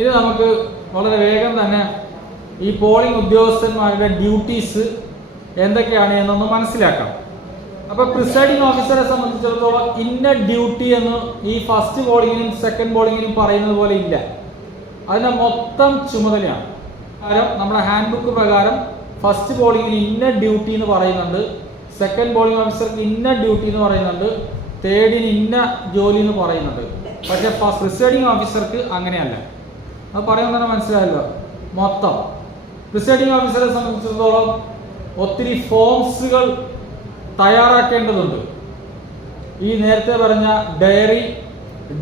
ഇത് നമുക്ക് വളരെ വേഗം തന്നെ ഈ പോളിംഗ് ഉദ്യോഗസ്ഥന്മാരുടെ ഡ്യൂട്ടീസ് എന്തൊക്കെയാണ് എന്നൊന്ന് മനസ്സിലാക്കാം. അപ്പോൾ പ്രിസൈഡിംഗ് ഓഫീസറെ സംബന്ധിച്ചിടത്തോളം ഇന്ന ഡ്യൂട്ടി എന്ന് ഈ ഫസ്റ്റ് പോളിങ്ങിനും സെക്കൻഡ് പോളിങ്ങിനും പറയുന്നത് പോലെ ഇല്ല. അതിൻ്റെ മൊത്തം ചുമതലയാണ്. കാരണം നമ്മുടെ ഹാൻഡ് ബുക്ക് പ്രകാരം ഫസ്റ്റ് പോളിങ്ങിന് ഇന്ന ഡ്യൂട്ടി എന്ന് പറയുന്നുണ്ട്, സെക്കൻഡ് പോളിംഗ് ഓഫീസർക്ക് ഇന്ന ഡ്യൂട്ടി എന്ന് പറയുന്നുണ്ട്, തേർഡിന് ഇന്ന ജോലി എന്ന് പറയുന്നുണ്ട്. പക്ഷേ പ്രിസൈഡിംഗ് ഓഫീസർക്ക് അങ്ങനെയല്ല. അത് പറയുമ്പോൾ തന്നെ മനസ്സിലായല്ലോ. മൊത്തം പ്രിസൈഡിംഗ് ഓഫീസറെ സംബന്ധിച്ചിടത്തോളം ഒത്തിരി ഫോംസുകൾ തയ്യാറാക്കേണ്ടതുണ്ട്. ഈ നേരത്തെ പറഞ്ഞ ഡയറി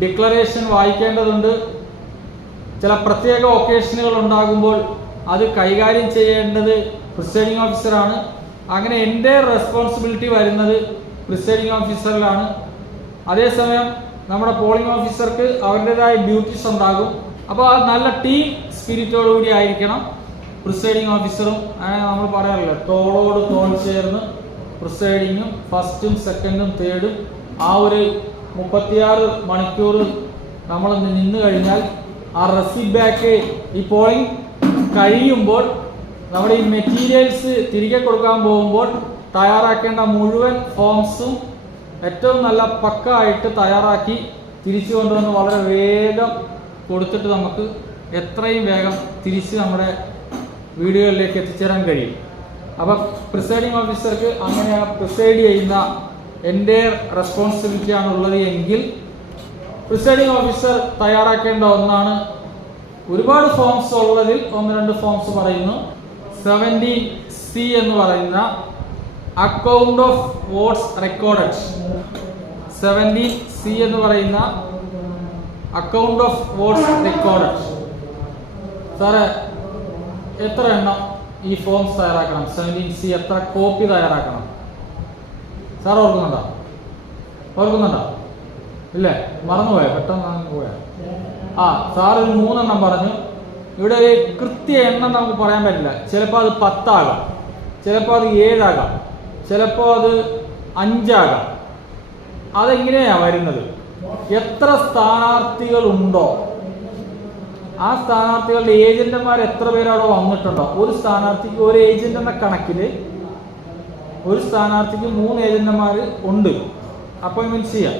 ഡിക്ലറേഷൻ വായിക്കേണ്ടതുണ്ട്. ചില പ്രത്യേക ഒക്കേഷനുകൾ ഉണ്ടാകുമ്പോൾ അത് കൈകാര്യം ചെയ്യേണ്ടത് പ്രിസൈഡിംഗ് ഓഫീസറാണ്. അങ്ങനെ എൻ്റെ റെസ്പോൺസിബിലിറ്റി വരുന്നത് പ്രിസൈഡിംഗ് ഓഫീസറിലാണ്. അതേസമയം നമ്മുടെ പോളിംഗ് ഓഫീസർക്ക് അവരുടേതായ ഡ്യൂട്ടീസ് ഉണ്ടാകും. അപ്പോൾ അത് നല്ല ടീം സ്പിരിറ്റോടുകൂടി ആയിരിക്കണം പ്രിസൈഡിംഗ് ഓഫീസറും. അങ്ങനെ നമ്മൾ പറയാറില്ല, തോളോട് തോൾ ചേർന്ന് പ്രിസൈഡിങ്ങും ഫസ്റ്റും സെക്കൻഡും തേർഡും ആ ഒരു 36 മണിക്കൂർ നമ്മൾ നിന്ന് കഴിഞ്ഞാൽ ആ റെസിപ്റ്റ് ബാക്ക് ഈ പോളിംഗ് കഴിയുമ്പോൾ നമ്മുടെ ഈ മെറ്റീരിയൽസ് തിരികെ കൊടുക്കാൻ പോകുമ്പോൾ തയ്യാറാക്കേണ്ട മുഴുവൻ ഫോംസും ഏറ്റവും നല്ല പക്ക ആയിട്ട് തയ്യാറാക്കി തിരിച്ചു കൊണ്ടുവന്ന് വളരെ വേഗം കൊടുത്തിട്ട് നമുക്ക് എത്രയും വേഗം തിരിച്ച് നമ്മുടെ വീടുകളിലേക്ക് എത്തിച്ചേരാൻ കഴിയും. അപ്പം പ്രിസൈഡിംഗ് ഓഫീസർക്ക് അങ്ങനെ പ്രിസൈഡ് ചെയ്യുന്ന എൻ്റെ റെസ്പോൺസിബിലിറ്റിയാണ് ഉള്ളത് എങ്കിൽ പ്രിസൈഡിംഗ് ഓഫീസർ തയ്യാറാക്കേണ്ട ഒന്നാണ്. ഒരുപാട് ഫോംസ് ഉള്ളതിൽ 1-2 ഫോംസ് പറയുന്നു. 17C എന്ന് പറയുന്ന account of votes recorded. 17C എന്ന് പറയുന്ന അക്കൗണ്ട് ഓഫ് വോട്ട്സ് റെക്കോർഡഡ്. സാറേ എത്ര എണ്ണം ഈ ഫോംസ് തയ്യാറാക്കണം? 17C എത്ര കോപ്പി തയ്യാറാക്കണം? സാർ ഓർക്കുന്നുണ്ടോ? ഇല്ലേ, മറന്നുപോയോ? പെട്ടെന്ന് പോയാ. സാർ ഒരു 3 എണ്ണം പറഞ്ഞു. ഇവിടെ ഒരു കൃത്യ എണ്ണം നമുക്ക് പറയാൻ പറ്റില്ല. ചിലപ്പോൾ അത് 10 ആകാം, ചിലപ്പോൾ അത് 7 ആകാം, ചിലപ്പോൾ അത് 5 ആകാം. അതെങ്ങനെയാണ് വരുന്നത്? എത്ര സ്ഥാനാർത്ഥികളുണ്ടോ ആ സ്ഥാനാർത്ഥികളുടെ ഏജന്റുമാർ എത്ര പേര് അവിടെ വന്നിട്ടുണ്ടോ, ഒരു സ്ഥാനാർത്ഥിക്ക് ഒരു ഏജന്റ് എന്ന കണക്കിൽ ഒരു സ്ഥാനാർത്ഥിക്ക് 3 ഏജന്റുമാർ ഉണ്ട് അപ്പോയിൻമെന്റ് ചെയ്യാം.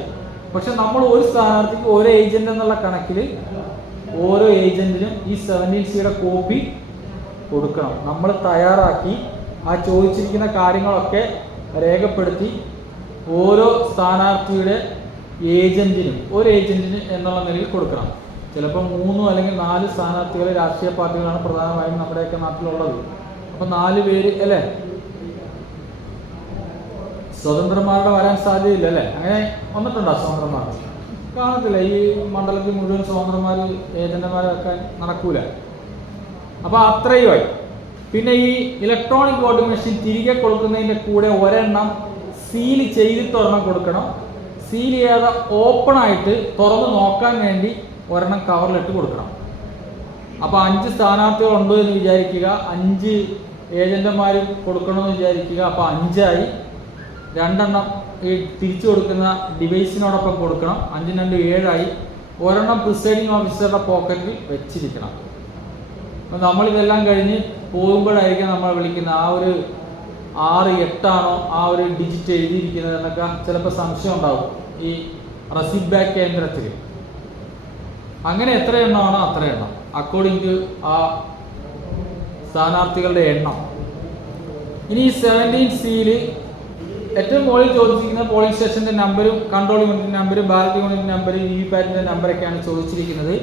പക്ഷെ നമ്മൾ ഒരു സ്ഥാനാർത്ഥിക്ക് ഒരു ഏജന്റ് എന്നുള്ള കണക്കിൽ ഓരോ ഏജന്റിനും ഈ 17Cയുടെ കോപ്പി കൊടുക്കണം. നമ്മൾ തയ്യാറാക്കി ആ ചോദിച്ചിരിക്കുന്ന കാര്യങ്ങളൊക്കെ രേഖപ്പെടുത്തി ഓരോ സ്ഥാനാർത്ഥിയുടെ ഏജന്റിനും ഒരു ഏജന്റിന് എന്നുള്ള നിലയിൽ കൊടുക്കണം. ചിലപ്പോൾ 3 അല്ലെങ്കിൽ 4 സ്ഥാനാർത്ഥികൾ രാഷ്ട്രീയ പാർട്ടികളാണ് പ്രധാനമായും നമ്മുടെയൊക്കെ നാട്ടിലുള്ളത്. അപ്പം 4 പേര് അല്ലേ, സ്വതന്ത്രന്മാരുടെ വരാൻ സാധ്യതയില്ല അല്ലേ? അങ്ങനെ വന്നിട്ടുണ്ടോ സ്വതന്ത്രന്മാർ? കാണത്തില്ല. ഈ മണ്ഡലത്തിൽ മുഴുവൻ സ്വതന്ത്രന്മാർ ഏജന്റുമാരെ വെക്കാൻ നടക്കൂല. അപ്പോൾ അത്രയുമായി. പിന്നെ ഈ ഇലക്ട്രോണിക് വോട്ടിംഗ് മെഷീൻ തിരികെ കൊടുക്കുന്നതിൻ്റെ കൂടെ ഒരെണ്ണം സീൽ ചെയ്തിട്ടൊരെണ്ണം കൊടുക്കണം. സീൽ ചെയ്യാതെ ഓപ്പണായിട്ട് തുറന്ന് നോക്കാൻ വേണ്ടി ഒരെണ്ണം കവറിലിട്ട് കൊടുക്കണം. അപ്പോൾ 5 സ്ഥാനാർത്ഥികളുണ്ട് എന്ന് വിചാരിക്കുക, 5 ഏജന്റുമാർ കൊടുക്കണമെന്ന് വിചാരിക്കുക. അപ്പോൾ 5 ആയി. 2 എണ്ണം ഈ തിരിച്ചു കൊടുക്കുന്ന ഡിവൈസിനോടൊപ്പം കൊടുക്കണം. 5 2 7 ആയി. ഒരെണ്ണം പ്രിസൈഡിംഗ് ഓഫീസറുടെ പോക്കറ്റിൽ വെച്ചിരിക്കണം. അപ്പം നമ്മളിതെല്ലാം കഴിഞ്ഞ് പോകുമ്പോഴായിരിക്കും നമ്മൾ വിളിക്കുന്ന ആ ഒരു 6 8 ആണോ ആ ഒരു ഡിജിറ്റ് എഴുതിയിരിക്കുന്നത് എന്നൊക്കെ ചിലപ്പോൾ സംശയം ഉണ്ടാവും ഈ റെസിപ്റ്റ് ബാക്ക് കേന്ദ്രത്തിൽ. അങ്ങനെ എത്ര എണ്ണമാണോ അത്ര എണ്ണം അക്കോർഡിംഗ് ടു ആ സ്ഥാനാർത്ഥികളുടെ എണ്ണം. ഇനി 17Cയിൽ ഏറ്റവും മുകളിൽ ചോദിച്ചിരിക്കുന്ന പോളിംഗ് സ്റ്റേഷന്റെ നമ്പരും കൺട്രോൾ യൂണിറ്റ് നമ്പരും ബാലറ്റ് യൂണിറ്റ് നമ്പരും വിവിപാറ്റിന്റെ നമ്പറൊക്കെയാണ് ചോദിച്ചിരിക്കുന്നത്.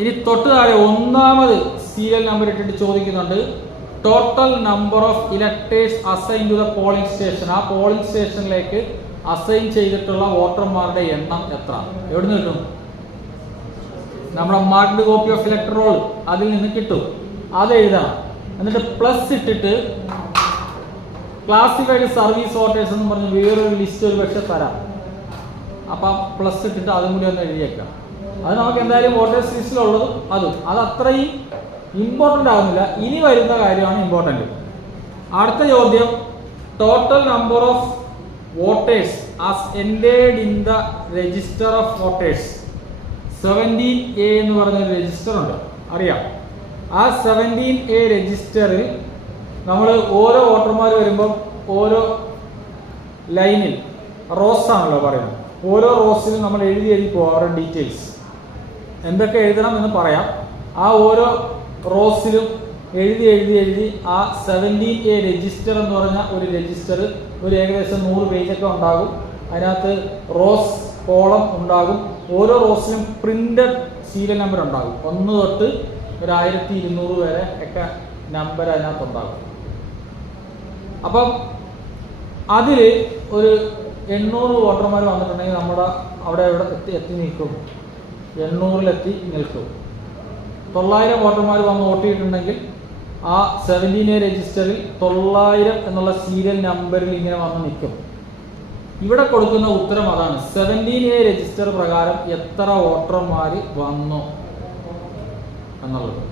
ഇനി തൊട്ട് താഴെ 1ാമത് സീരിയൽ നമ്പർ ഇട്ടിട്ട് ചോദിക്കുന്നുണ്ട് total number of electors assign to the polling station. ആ പോളിംഗ് സ്റ്റേഷനിലേക്ക് അസൈൻ ചെയ്തിട്ടുള്ള വോട്ടർമാരുടെ എണ്ണം എത്ര? എവിടെ നിന്ന് കിട്ടും? നമ്മുടെ marked copy of elector roll അതിൽ നിന്ന് കിട്ടും. അത് എഴുതണം. എന്നിട്ട് പ്ലസ് ഇട്ടിട്ട് ക്ലാസിഫൈഡ് സർവീസ് വോട്ടേഴ്സ് എന്ന് പറഞ്ഞ് വേറൊരു ലിസ്റ്റ് ഒരു പക്ഷെ തരാം. അപ്പം പ്ലസ് ഇട്ടിട്ട് അതും കൂടി ഒന്ന് എഴുതിയേക്കാം. അത് നമുക്ക് എന്തായാലും വോട്ടേഴ്സ് ലിസ്റ്റിലുള്ളത് അത് അത്രയും ഇമ്പോർട്ടൻ്റ് ആകുന്നില്ല. ഇനി വരുന്ന കാര്യമാണ് ഇമ്പോർട്ടൻ്റ്. അടുത്ത ചോദ്യം total number of voters as entered in the register of voters 17A എന്ന് പറഞ്ഞൊരു രജിസ്റ്റർ ഉണ്ട്, അറിയാം. ആ 17A രജിസ്റ്ററിൽ നമ്മൾ ഓരോ വോട്ടർമാർ വരുമ്പം ഓരോ ലൈനിൽ റോസ് ആണല്ലോ പറയുന്നത്, ഓരോ റോസിലും നമ്മൾ എഴുതി പോകും അവരുടെ ഡീറ്റെയിൽസ് എന്തൊക്കെ എഴുതണം എന്ന് പറയാം. ആ ഓരോ റോസിലും എഴുതി ആ 17A രജിസ്റ്റർ എന്ന് പറഞ്ഞ ഒരു രജിസ്റ്റർ ഒരു ഏകദേശം 100 പേജൊക്കെ ഉണ്ടാകും. അതിനകത്ത് റോസ് കോളം ഉണ്ടാകും. ഓരോ റോസിലും പ്രിന്റഡ് സീരിയൽ നമ്പർ ഉണ്ടാകും. 1 തൊട്ട് ഒരു 1200 വരെ ഒക്കെ നമ്പർ അതിനകത്തുണ്ടാകും. അപ്പം അതിൽ ഒരു 800 വോട്ടർമാർ വന്നിട്ടുണ്ടെങ്കിൽ നമ്മുടെ അവിടെ എത്തി നിൽക്കും, 800-ലെത്തി നിൽക്കും. 900 വോട്ടർമാർ വന്ന് വോട്ട് ചെയ്തിട്ടുണ്ടെങ്കിൽ ആ 17A രജിസ്റ്ററിൽ 900 എന്നുള്ള സീരിയൽ നമ്പറിൽ ഇങ്ങനെ വന്ന് നിൽക്കും. ഇവിടെ കൊടുക്കുന്ന ഉത്തരം അതാണ്. 17A രജിസ്റ്റർ പ്രകാരം എത്ര വോട്ടർമാർ വന്നു എന്നുള്ളത്.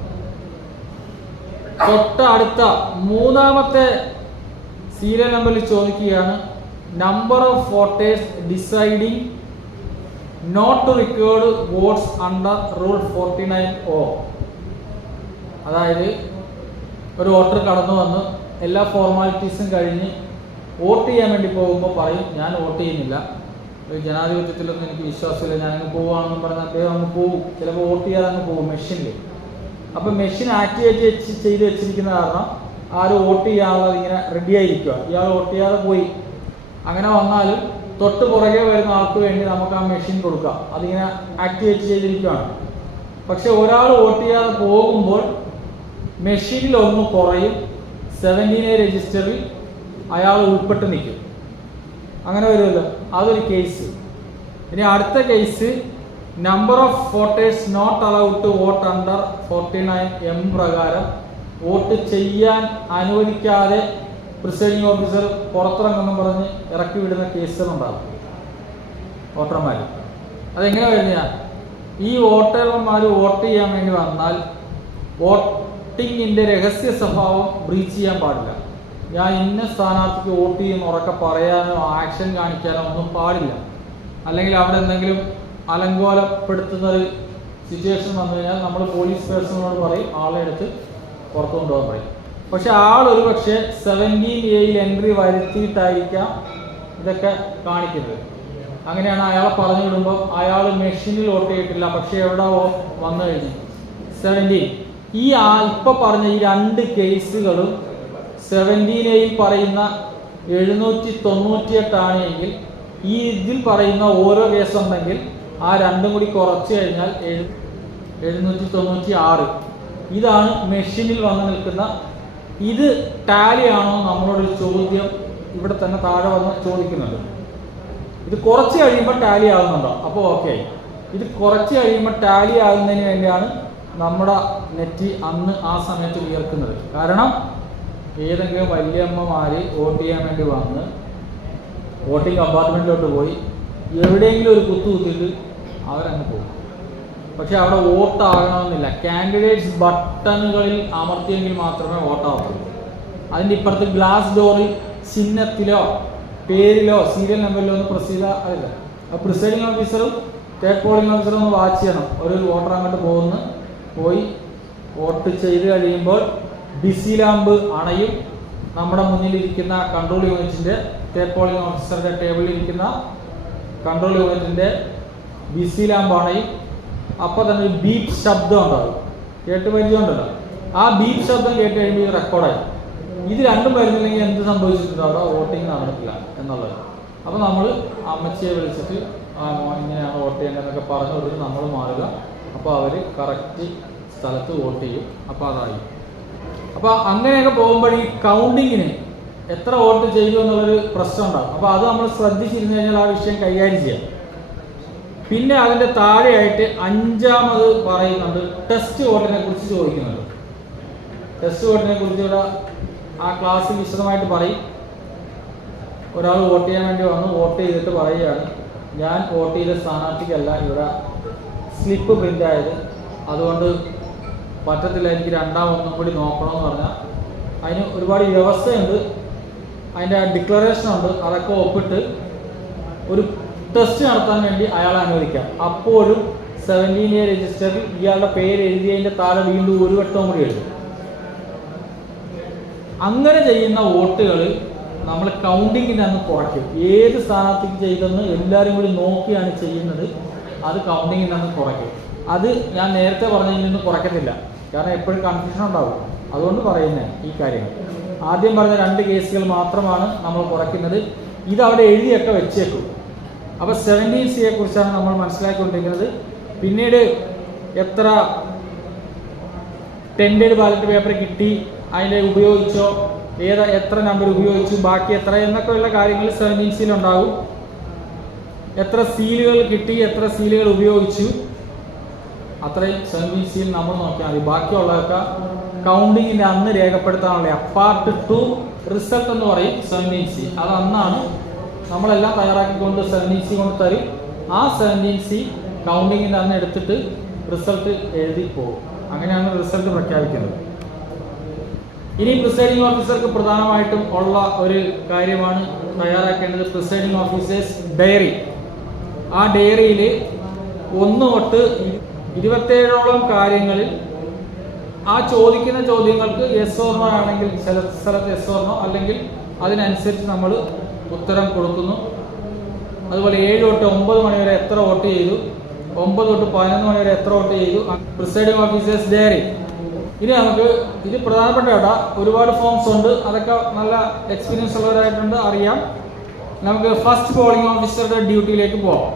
തൊട്ടടുത്ത 3ാമത്തെ സീരിയൽ നമ്പറിൽ ചോദിക്കുകയാണ് number of voters deciding not to record votes under rule 49O. അതായത് ഒരു വോട്ടർ കടന്നു വന്ന് എല്ലാ ഫോർമാലിറ്റീസും കഴിഞ്ഞ് വോട്ട് ചെയ്യാൻ വേണ്ടി പോകുമ്പോൾ പറയും ഞാൻ വോട്ട് ചെയ്യുന്നില്ല, ജനാധിപത്യത്തിലൊന്നും എനിക്ക് വിശ്വാസമില്ല, ഞാനങ്ങ് പോവുകയാണെന്നും പറഞ്ഞാൽ അദ്ദേഹം അങ്ങ് പോകും. ചിലപ്പോൾ വോട്ട് ചെയ്യാതെ അങ്ങ് പോകും മെഷീനിൽ. അപ്പം മെഷീൻ ആക്ടിവേറ്റ് ചെയ്ത് വെച്ചിരിക്കുന്ന കാരണം ആരും വോട്ട് ചെയ്യാനുള്ളത് ഇങ്ങനെ റെഡി ആയിരിക്കുക. ഇയാൾ വോട്ട് ചെയ്യാതെ പോയി. അങ്ങനെ വന്നാലും തൊട്ട് പുറകെ വരുന്ന ആൾക്ക് വേണ്ടി നമുക്ക് ആ മെഷീൻ കൊടുക്കാം, അതിങ്ങനെ ആക്ടിവേറ്റ് ചെയ്തിരിക്കുകയാണ്. പക്ഷെ ഒരാൾ വോട്ട് ചെയ്യാതെ പോകുമ്പോൾ മെഷീനിൽ ഒന്ന് കുറയും, 17A രജിസ്റ്ററിൽ അയാൾ ഉൾപ്പെട്ട് നിൽക്കും. അങ്ങനെ വരുമല്ലോ, അതൊരു കേസ്. ഇനി അടുത്ത case number of voters not allowed to vote under 49M പ്രകാരം വോട്ട് ചെയ്യാൻ അനുവദിക്കാതെ പ്രിസൈഡിംഗ് ഓഫീസർ പുറത്തിറങ്ങുമെന്ന് പറഞ്ഞ് ഇറക്കി വിടുന്ന കേസുകളുണ്ടാകും വോട്ടർമാർ. അതെങ്ങനെ വരുന്നതാണ്? ഈ വോട്ടർമാർ വോട്ട് ചെയ്യാൻ വേണ്ടി വന്നാൽ വോട്ടിങ്ങിൻ്റെ രഹസ്യ സ്വഭാവം ബ്രീച്ച് ചെയ്യാൻ പാടില്ല. ഞാൻ ഇന്ന സ്ഥാനാർത്ഥിക്ക് വോട്ട് ചെയ്യുന്ന ഉറക്കെ പറയാനോ ആക്ഷൻ കാണിക്കാനോ ഒന്നും പാടില്ല. അല്ലെങ്കിൽ അവിടെ എന്തെങ്കിലും അലങ്കോലപ്പെടുത്തുന്നൊരു സിറ്റുവേഷൻ വന്നു കഴിഞ്ഞാൽ നമ്മൾ പോലീസ് പേഴ്സണോട് പറയും, ആളെ എടുത്ത് പുറത്തു കൊണ്ടുപോകാൻ പറയും. പക്ഷെ ആളൊരു പക്ഷേ 17Aയിൽ എൻട്രി വരുത്തിയിട്ടായിരിക്കാം ഇതൊക്കെ കാണിക്കുന്നത്. അങ്ങനെയാണ് അയാളെ പറഞ്ഞു വിടുമ്പോൾ അയാൾ മെഷീനിൽ വോട്ട് ചെയ്തിട്ടില്ല, പക്ഷെ എവിടെ വന്നു കഴിഞ്ഞു 17. ഈ ഇപ്പം പറഞ്ഞ ഈ 2 കേസുകളും 17Aയിൽ പറയുന്ന 798 ആണ് എങ്കിൽ ഈ ഇതിൽ പറയുന്ന ഓരോ കേസുണ്ടെങ്കിൽ ആ 2 കൂടി കുറച്ച് കഴിഞ്ഞാൽ 796. ഇതാണ് മെഷീനിൽ വന്ന് നിൽക്കുന്ന. ഇത് ടാലി ആണോ നമ്മളോടൊരു ചോദ്യം ഇവിടെ തന്നെ താഴെ വന്ന് ചോദിക്കുന്നുണ്ട്. ഇത് കുറച്ച് കഴിയുമ്പോൾ ടാലി ആകുന്നുണ്ടോ? അപ്പോൾ ഓക്കെ ആയി. ഇത് കുറച്ച് കഴിയുമ്പോൾ ടാലി ആകുന്നതിന് വേണ്ടിയാണ് നമ്മുടെ നെറ്റ് അന്ന് ആ സമയത്ത് ഉയർത്തുന്നത്. കാരണം ഏതെങ്കിലും വലിയമ്മമാർ വോട്ട് ചെയ്യാൻ വേണ്ടി വന്ന് വോട്ടിംഗ് കമ്പാർട്ട്മെൻറ്റിലോട്ട് പോയി എവിടെയെങ്കിലും ഒരു കുത്തിയിട്ട് അവരങ്ങ് പോകും. പക്ഷെ അവിടെ വോട്ടാകണമെന്നില്ല. കാൻഡിഡേറ്റ്സ് ബട്ടണുകളിൽ അമർത്തിയെങ്കിൽ മാത്രമേ വോട്ടാവത്തുള്ളൂ. അതിൻ്റെ ഇപ്പുറത്ത് ഗ്ലാസ് ഡോറിൽ ചിഹ്നത്തിലോ പേരിലോ സീരിയൽ നമ്പറിലോ ഒന്ന് പ്രസ് ചെയ്താൽ അതില്ല. അപ്പോൾ പ്രിസൈഡിംഗ് ഓഫീസറും സ്റ്റേറ്റ് പോളിംഗ് ഓഫീസറും ഒന്ന് വാച്ച് ചെയ്യണം. ഒരു വോട്ടർ അങ്ങോട്ട് പോയി വോട്ട് ചെയ്ത് കഴിയുമ്പോൾ ബിസി ലാമ്പ് അണയും. നമ്മുടെ മുന്നിലിരിക്കുന്ന കൺട്രോൾ യൂണിറ്റിൻ്റെ സ്റ്റേറ്റ് പോളിംഗ് ഓഫീസറുടെ ടേബിളിൽ ഇരിക്കുന്ന കൺട്രോൾ യൂണിറ്റിൻ്റെ ബിസി ലാമ്പ് അണയും. അപ്പോൾ തന്നെ ഒരു ബീപ്പ് ശബ്ദം ഉണ്ടാകും. കേട്ട് പരിചയമുണ്ടല്ലോ. ആ ബീപ്പ് ശബ്ദം കേട്ട് കഴിയുമ്പോൾ ഇത് റെക്കോർഡായി. ഇത് രണ്ടും വരുന്നില്ലെങ്കിൽ എന്ത് സംഭവിച്ചിട്ടുണ്ട്? അവിടെ വോട്ടിംഗ് നടന്നിട്ടില്ല എന്നുള്ളത്. അപ്പോൾ നമ്മൾ അമ്മച്ചിയെ വിളിച്ചിട്ട് ഇങ്ങനെയാണ് വോട്ട് ചെയ്യേണ്ടതെന്നൊക്കെ പറഞ്ഞു കൊടുത്തിട്ട് നമ്മൾ മാറുക. അപ്പോൾ അവർ കറക്റ്റ് സ്ഥലത്ത് വോട്ട് ചെയ്യും. അപ്പോൾ അതായി. അപ്പോൾ അങ്ങനെയൊക്കെ പോകുമ്പോൾ ഈ കൗണ്ടിങ്ങിന് എത്ര വോട്ട് ചെയ്തു എന്നുള്ളൊരു പ്രശ്നം ഉണ്ടാകും. അപ്പോൾ അത് നമ്മൾ ശ്രദ്ധിച്ചിരുന്നു കഴിഞ്ഞാൽ ആ വിഷയം കൈകാര്യം ചെയ്യാം. പിന്നെ അതിൻ്റെ താഴെയായിട്ട് 5ാമത് പറയുന്നുണ്ട് ടെസ്റ്റ് വോട്ടിനെ കുറിച്ച് ചോദിക്കുന്നുണ്ട്. ടെസ്റ്റ് വോട്ടിനെ കുറിച്ച് ഇവിടെ ആ ക്ലാസ്സിൽ വിശദമായിട്ട് പറയും. ഒരാൾ വോട്ട് ചെയ്യാൻ വേണ്ടി വന്ന് വോട്ട് ചെയ്തിട്ട് പറയുകയാണ്, ഞാൻ വോട്ട് ചെയ്ത സ്ഥാനാർത്ഥിക്കല്ല ഇവിടെ സ്ലിപ്പ് പ്രിൻ്റ് ആയത്, അതുകൊണ്ട് പറ്റത്തില്ല, എനിക്ക് 2ാമതൊന്നും കൂടി നോക്കണമെന്ന് പറഞ്ഞാൽ അതിന് ഒരുപാട് വ്യവസ്ഥയുണ്ട്. അതിൻ്റെ ഡിക്ലറേഷൻ ഉണ്ട്. അതൊക്കെ ഒപ്പിട്ട് ഒരു ടെസ്റ്റ് നടത്താൻ വേണ്ടി അയാളെ അനുവദിക്കാം. അപ്പോഴും 17A രജിസ്റ്ററിൽ ഇയാളുടെ പേര് എഴുതിയതിൻ്റെ താഴെ വീണ്ടും ഒരു വട്ടവും കൂടി എഴുതും. അങ്ങനെ ചെയ്യുന്ന വോട്ടുകൾ നമ്മൾ കൗണ്ടിങ്ങിന് അന്ന് കുറയ്ക്കും. ഏത് സ്ഥാനാർത്ഥിക്ക് ചെയ്തെന്ന് എല്ലാവരും കൂടി നോക്കിയാണ് ചെയ്യുന്നത്. അത് കൗണ്ടിങ്ങിന് അന്ന് കുറയ്ക്കും. അത് ഞാൻ നേരത്തെ പറഞ്ഞതിൽ നിന്ന് കുറയ്ക്കത്തില്ല, കാരണം എപ്പോഴും കൺഫ്യൂഷൻ ഉണ്ടാവും. അതുകൊണ്ട് പറയുന്നത് ഈ കാര്യങ്ങൾ. ആദ്യം പറഞ്ഞ 2 കേസുകൾ മാത്രമാണ് നമ്മൾ കുറയ്ക്കുന്നത്. ഇത് അവിടെ എഴുതിയൊക്കെ വെച്ചേക്കും. അപ്പോൾ 17C കുറിച്ചാണ് നമ്മൾ മനസ്സിലാക്കിക്കൊണ്ടിരിക്കുന്നത്. പിന്നീട് എത്ര ടെൻഡേഡ് ബാലറ്റ് പേപ്പർ കിട്ടി, അതിനെ ഉപയോഗിച്ചോ, എത്ര നമ്പർ ഉപയോഗിച്ചു, ബാക്കി എത്ര എന്നൊക്കെയുള്ള കാര്യങ്ങൾ 17C ഉണ്ടാകും. എത്ര സീലുകൾ കിട്ടി, എത്ര സീലുകൾ ഉപയോഗിച്ചു, അത്രയും 17C നമ്മൾ നോക്കിയാൽ മതി. ബാക്കിയുള്ളതൊക്കെ കൗണ്ടിങ്ങിൻ്റെ അന്ന് രേഖപ്പെടുത്താനുള്ള പാർട്ട് 2 റിസൾട്ട് എന്ന് പറയും 17C. അത് അന്നാണ് നമ്മളെല്ലാം തയ്യാറാക്കിക്കൊണ്ട് 17C കൊണ്ട് തരും. ആ 17C കൗണ്ടിങ്ങിൻ്റെ അന്ന് എടുത്തിട്ട് റിസൾട്ട് എഴുതി പോകും. അങ്ങനെയാണ് റിസൾട്ട് പ്രഖ്യാപിക്കുന്നത്. ഇനി പ്രിസൈഡിംഗ് ഓഫീസർക്ക് പ്രധാനമായിട്ടും ഉള്ള ഒരു കാര്യമാണ് തയ്യാറാക്കേണ്ടത് പ്രിസൈഡിംഗ് ഓഫീസേഴ്സ് ഡയറി. ആ ഡയറിയിൽ 1 തൊട്ട് 27ഓളം കാര്യങ്ങളിൽ ആ ചോദിക്കുന്ന ചോദ്യങ്ങൾക്ക് യെസ് ഓർ നോ ആണെങ്കിൽ ചില സ്ഥലത്ത് യെസ് ഓർ നോ, അല്ലെങ്കിൽ അതിനനുസരിച്ച് നമ്മൾ ഉത്തരം കൊടുക്കുന്നു. അതുപോലെ 7 തൊട്ട് 9 മണി വരെ എത്ര വോട്ട് ചെയ്തു, 9 തൊട്ട് 11 മണി വരെ എത്ര വോട്ട് ചെയ്തു, പ്രിസൈഡിംഗ് ഓഫീസേഴ്സ് ഡയറി. ഇനി നമുക്ക് ഇത് പ്രധാനപ്പെട്ട കേട്ടോ, ഒരുപാട് ഫോംസ് ഉണ്ട്, അതൊക്കെ നല്ല എക്സ്പീരിയൻസ് ഉള്ളവരായിട്ടുണ്ട്, അറിയാം. നമുക്ക് ഫസ്റ്റ് പോളിംഗ് ഓഫീസറുടെ ഡ്യൂട്ടിയിലേക്ക് പോകാം.